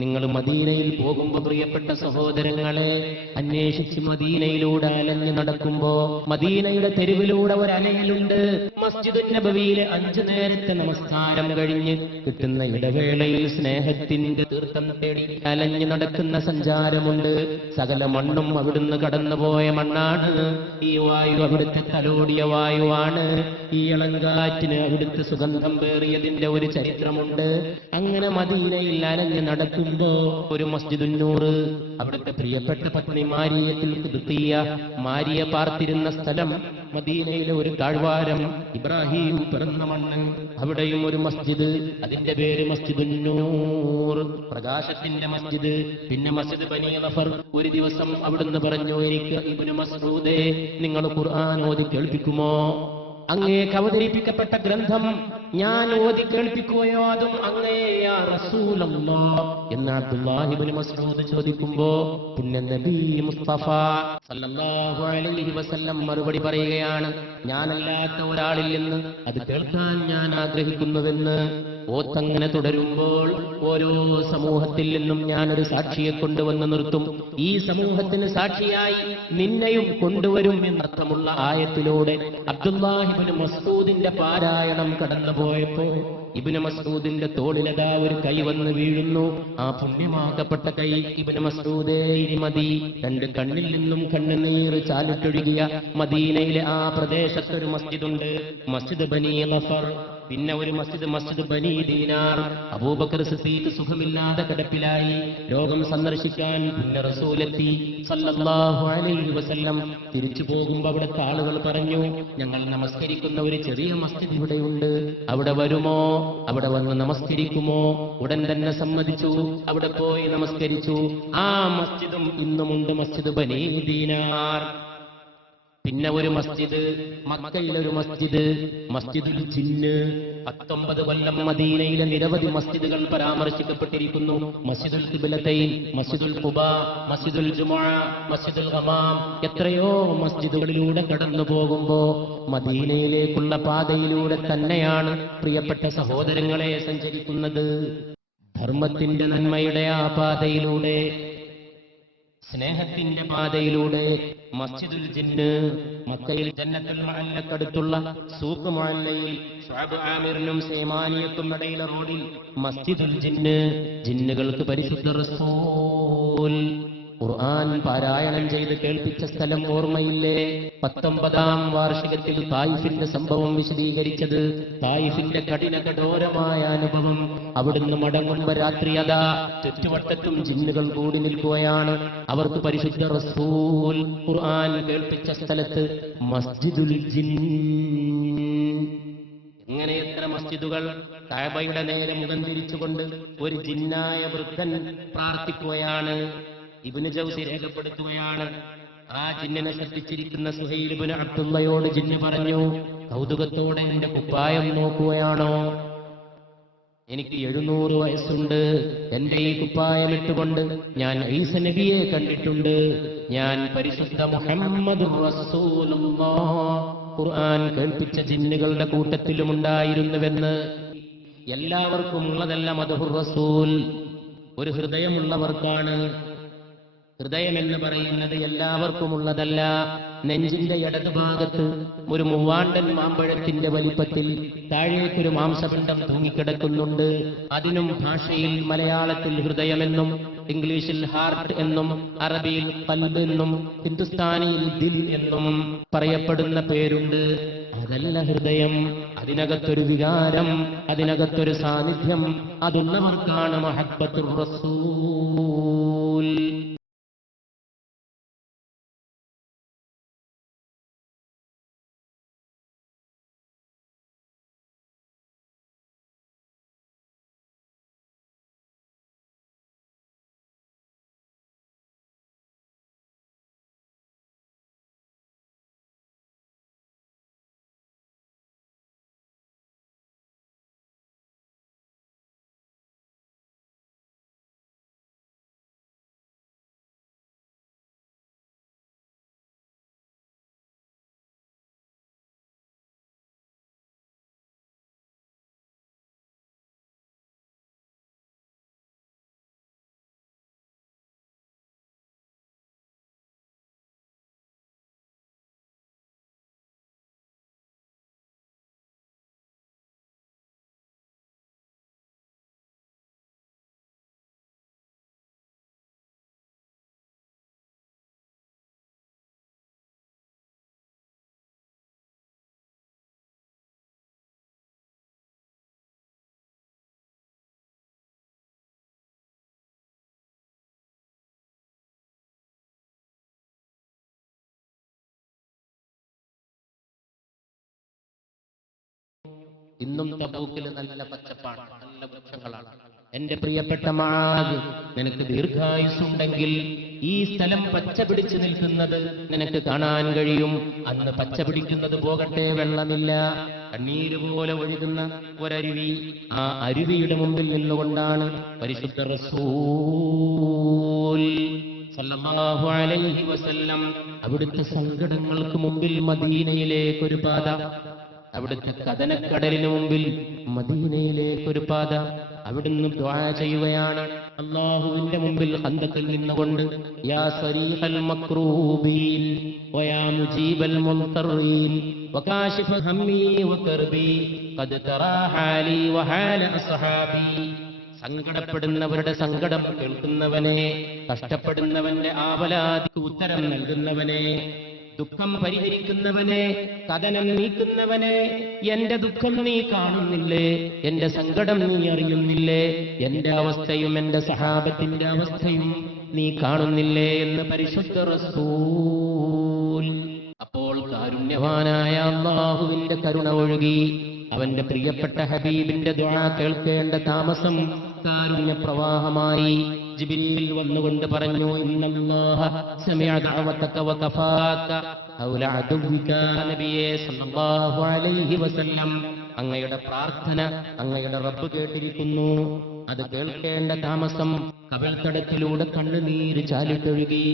നിങ്ങൾ മദീനയിൽ പോകുമ്പോൾ പ്രിയപ്പെട്ട സഹോദരങ്ങളെ, അന്വേഷിച്ച് മദീനയിലൂടെ അലഞ്ഞു നടക്കുമ്പോ മദീനയുടെ തെരുവിലൂടെ ഒരു അലയലുണ്ട്. മസ്ജിദുൻ നബവിയിലെ 5 നേരത്തെ നമസ്കാരം കഴിഞ്ഞ് കിട്ടുന്ന ഇടവേളയിൽ സ്നേഹത്തിന്റെ തീർത്ഥം തേടി അലഞ്ഞു നടക്കുന്ന സഞ്ചാരമുണ്ട്. സകല മണ്ണും അവിടുന്ന് കടന്നുപോയ മണ്ണാണ്. ഈ വായു അവിടുത്തെ തലോടിയ വായുവാണ്. ഈ ഇളങ്കാറ്റിന് അവിടുത്തെ സുഗന്ധം പേറിയതിന്റെ ഒരു ചരിത്രമുണ്ട്. അങ്ങനെ മദീനയിൽ അലഞ്ഞു നടക്കും ഒരു മസ്ജിദുൻ നൂർ, അവിടുത്തെ പ്രിയപ്പെട്ട പത്നി മാരിയത്തുൽ ഖുദ്സിയ മാരിയ പാർത്തിരുന്ന സ്ഥലം, മദീനയിലെ ഒരു താഴ്വാരം, ഇബ്രാഹിം പിറന്ന മണ്ണ്, അവിടെയും ഒരു മസ്ജിദ്, അതിന്റെ പേര് മസ്ജിദുൻ നൂർ, പ്രകാശത്തിന്റെ മസ്ജിദ്. പിന്നെ മസ്ജിദ് ബനി ഗഫർ. ഒരു ദിവസം അവിടുന്ന് പറഞ്ഞു, എനിക്ക് ഇബ്നു മസ്ഊദേ, നിങ്ങൾ ഖുർആൻ ഓതി കേൾപ്പിക്കുമോ? അങ്ങേക്ക് അവതരിപ്പിക്കപ്പെട്ട ഗ്രന്ഥം ഞാൻ ഓതി കേൾപ്പിക്കുകയോ? അതും അങ്ങേ യാ റസൂലല്ലാഹ് എന്ന് അബ്ദുല്ലാഹി ഇബ്നു മസ്ഊദ് ചോദിക്കുമ്പോ പുണ്യ നബി മുസ്തഫ സല്ലല്ലാഹു അലൈഹി വസല്ലം മറുപടി പറയുകയാണ്, ഞാനല്ലാത്ത ഒരാളിൽ നിന്ന് അത് കേൾക്കാൻ ഞാൻ ആഗ്രഹിക്കുന്നുവെന്ന്. ഓത്തങ്ങനെ തുടരുമ്പോൾ ഓരോ സമൂഹത്തിൽ നിന്നും ഞാനൊരു സാക്ഷിയെ കൊണ്ടുവന്ന് നിർത്തും. ഈ സമൂഹത്തിന് സാക്ഷിയായി നിന്നെയും കൊണ്ടുവരും എന്നർത്ഥമുള്ള ആയത്തിലൂടെ അബ്ദുല്ലാഹി ഇബ്നു മസ്ഊദിന്റെ പാരായണം കടന്നുപോയപ്പോ ഇബ്നു മസ്ഊദിന്റെ തോളിലതാ ഒരു കൈ വന്ന് വീഴുന്നു. ആ പുണ്യമാക്കപ്പെട്ട കൈ ഇബ്നു മസ്ഊദേ മതി. 2 കണ്ണിൽ നിന്നും കണ്ണുനീർ ചാലിട്ടൊഴുകിയ മദീനയിലെ ആ പ്രദേശത്തൊരു മസ്ജിദുണ്ട്, മസ്ജിദ് ബനി ഗഫർ. പിന്നെ ഒരു മസ്ജിദ്, മസ്ജിദ് ബനി ദീനാർ. അബൂബക്കർ സിദ്ദീഖ് സുഖമില്ലാതെ കിടപ്പിലായി. രോഗം സന്ദർശിക്കാൻ പുണ്യ റസൂലെത്തി സല്ലല്ലാഹു അലൈഹി വസല്ലം. തിരിച്ചു പോകുമ്പോൾ അവിടുത്തെ ആളുകൾ പറഞ്ഞു, ഞങ്ങൾ നമസ്കരിക്കുന്ന ഒരു ചെറിയ മസ്ജിദ് ഇവിടെയുണ്ട്, അവിടെ വരുമോ? അവിടെ വന്ന് നമസ്കരിക്കുമോ? ഉടൻ തന്നെ സമ്മതിച്ചു. അവിടെ പോയി നമസ്കരിച്ചു. ആ മസ്ജിദും ഇന്നുമുണ്ട്, മസ്ജിദ് ബനി ദീനാർ. പിന്നെ ഒരു മസ്ജിദ്, മക്കയിലൊരു മസ്ജിദ്, മസ്ജിദുൽ ജിന്ന്. 19 കൊല്ലം മദീനയിലെ നിരവധി മസ്ജിദുകൾ പരാമർശിക്കപ്പെട്ടിരിക്കുന്നു. മസ്ജിദുൽ ഖിബ്ലതൈൻ, മസ്ജിദുൽ ഖുബാ, മസ്ജിദുൽ ജുമുഅ, മസ്ജിദുൽ ഹമാം. എത്രയോ മസ്ജിദുകളിലൂടെ കടന്നു പോകുമ്പോ മദീനയിലേക്കുള്ള പാതയിലൂടെ തന്നെയാണ് പ്രിയപ്പെട്ട സഹോദരങ്ങളെ സഞ്ചരിക്കുന്നത്. ധർമ്മത്തിന്റെ നന്മയുടെ ആ പാതയിലൂടെ, സ്നേഹത്തിന്റെ പാതയിലൂടെ. മസ്ജിദുൽ ജിന്ന്, മക്കയിൽ ജന്നത്തുൽ മുഅല്ലക്കടുത്തുള്ള സൂഖ് മുഅല്ലയിൽ ശുഅബ് ആമിറിനും സേമാനിയക്കും ഇടയിലെ റോഡിൽ മസ്ജിദുൽ ജിന്ന്. ജിന്നുകൾക്ക് പരിശുദ്ധ റസൂൽ ഖുർആൻ പാരായണം ചെയ്ത് കേൾപ്പിച്ച സ്ഥലം ഓർമ്മയില്ലേ? 19ാം വാർഷികത്തിൽ തായിഫിന്റെ സംഭവം വിശദീകരിച്ചത്, തായിഫിന്റെ കഠോരമായ അനുഭവം. അവിടുന്ന് മടങ്ങുമ്പോ രാത്രി അതാ ചുറ്റുവട്ടത്തും ജിന്നുകൾ കൂടി നിൽക്കുകയാണ്. അവർക്ക് പരിശുദ്ധ റസൂൽ ഖുർആൻ കേൾപ്പിച്ച സ്ഥലത്ത് മസ്ജിദുൽ ജിന്ന്. ഇങ്ങനെ എത്ര മസ്ജിദുകൾ! കഅബയുടെ നേരെ മുഖം തിരിച്ചുകൊണ്ട് ഒരു ജിന്നായ വൃദ്ധൻ പ്രാർത്ഥിക്കുകയാണ്. ഇബ്നു ജൗസി രേഖപ്പെടുത്തുകയാണ്, ആ ജിന്നിനെ ശ്രദ്ധിച്ചിരിക്കുന്ന സുഹൈൽ ഇബ്നു അബ്ദുള്ളയോട് ജിന്ന് പറഞ്ഞു, കൗതുകത്തോടെ എന്റെ കുപ്പായം നോക്കുകയാണോ? എനിക്ക് 700 വയസ്സുണ്ട്. എന്റെ ഈ കുപ്പായം ഇട്ടുകൊണ്ട് ഞാൻ ഈസ നബിയെ കണ്ടിട്ടുണ്ട്. ഞാൻ പരിശുദ്ധ മുഹമ്മദുർ റസൂലുള്ളാഹ് ഖുർആൻ കേൾപ്പിച്ച ജിന്നുകളുടെ കൂട്ടത്തിലും ഉണ്ടായിരുന്നുവെന്ന്. എല്ലാവർക്കും ഉള്ളതല്ല മദ്ഹുർ റസൂൽ, ഒരു ഹൃദയമുള്ളവർക്കാണ്. ഹൃദയം എന്ന് പറയുന്നത് എല്ലാവർക്കും ഉള്ളതല്ല. നെഞ്ചിന്റെ ഇടതുഭാഗത്ത് ഒരു മൂവാണ്ടൻ മാമ്പഴത്തിന്റെ വലിപ്പത്തിൽ താഴേക്കൊരു മാംസപിണ്ഡം തൂങ്ങിക്കിടക്കുന്നുണ്ട്. അതിനും ഭാഷയിൽ മലയാളത്തിൽ ഹൃദയമെന്നും ഇംഗ്ലീഷിൽ ഹാർട്ട് എന്നും അറബിയിൽ ഖൽബ് എന്നും ഹിന്ദുസ്ഥാനിയിൽ ദിൽ എന്നും പറയപ്പെടുന്ന പേരുണ്ട്. അതല്ല ഹൃദയം. അതിനകത്തൊരു വികാരം, അതിനകത്തൊരു സാന്നിധ്യം, അതുള്ളവർക്കാണ് മഹബ്ബത്തുർ റസൂൽ. ഇന്നും തബൂക്കിൽ നല്ല പച്ചപ്പാണ്, നല്ല വൃക്ഷങ്ങളാണ്. എന്റെ പ്രിയപ്പെട്ട മആദ്, നിനക്ക് ദീർഘായുസ്സുണ്ടെങ്കിൽ ഈ സ്ഥലം പച്ച പിടിച്ചു നിൽക്കുന്നത് നിനക്ക് കാണാൻ കഴിയും. അന്ന് പച്ച പിടിക്കുന്നത് പോകട്ടെ, വെള്ളമില്ല, കണ്ണീര് പോലെ ഒഴുകുന്ന ഒരരുവി. ആ അരുവിയുടെ മുമ്പിൽ നിന്നുകൊണ്ടാണ് പരിശുദ്ധ റസൂൽ സല്ലല്ലാഹു അലൈഹി വസല്ലം അവിടുത്തെ സങ്കടങ്ങൾക്ക് മുമ്പിൽ മദീനയിലേക്കൊരു പാത, അവിടുത്തെ കഥനക്കടലിന് മുമ്പിൽ മദീനയിലേക്കൊരു പാത. അവിടുന്ന് ദുആ ചെയ്യുകയാണ് അല്ലാഹുവിന്റെ മുമ്പിൽ ഖന്ദഖിൽ നിന്നുകൊണ്ട്, യാ സരീഖൽ മക്രൂബീൻ വയാ മുജീബൽ മുൻതറീൻ വകാശിഫ ഹമ്മി വകർബി ഖദ് തറാ ഹാലി വഹാല അസ്ഹാബി. സങ്കടപ്പെടുന്നവരുടെ സങ്കടം കേൾക്കുന്നവനെ, കഷ്ടപ്പെടുന്നവന്റെ ആവലാതിക്ക് ഉത്തരം നൽകുന്നവനെ, ദുഃഖം പരിഹരിക്കുന്നവനെ, കഥനം നീക്കുന്നവനെ, എന്റെ ദുഃഖം നീ കാണുന്നില്ലേ? എന്റെ സങ്കടം നീ അറിയുന്നില്ലേ? എന്റെ അവസ്ഥയും എന്റെ സഹാബത്തിന്റെ അവസ്ഥയും നീ കാണുന്നില്ലേ എന്ന് പരിശുദ്ധ റസൂൽ. അപ്പോൾ കാരുണ്യവാനായ അല്ലാഹുവിന്റെ കരുണ ഒഴുകി. അവന്റെ പ്രിയപ്പെട്ട ഹബീബിന്റെ ദുആ കേൾക്കേണ്ട താമസം കാരുണ്യ പ്രവാഹമായി. ജിബ്രീൽ വന്നുകൊണ്ട് പറഞ്ഞു, ഇന്നല്ലാഹ സമിഅ ദഅവതക വകഫാക ഔല അദുവിക. നബിയേ സല്ലല്ലാഹു അലൈഹി വസല്ലം, അങ്ങയുടെ പ്രാർത്ഥന അങ്ങയുടെ റബ്ബ് കേട്ടിരിക്കുന്നു. അത് കേൾക്കേണ്ട താമസം കവിൾത്തടത്തിലൂടെ കണ്ണുനീര് ചാലിട്ടൊഴുകി.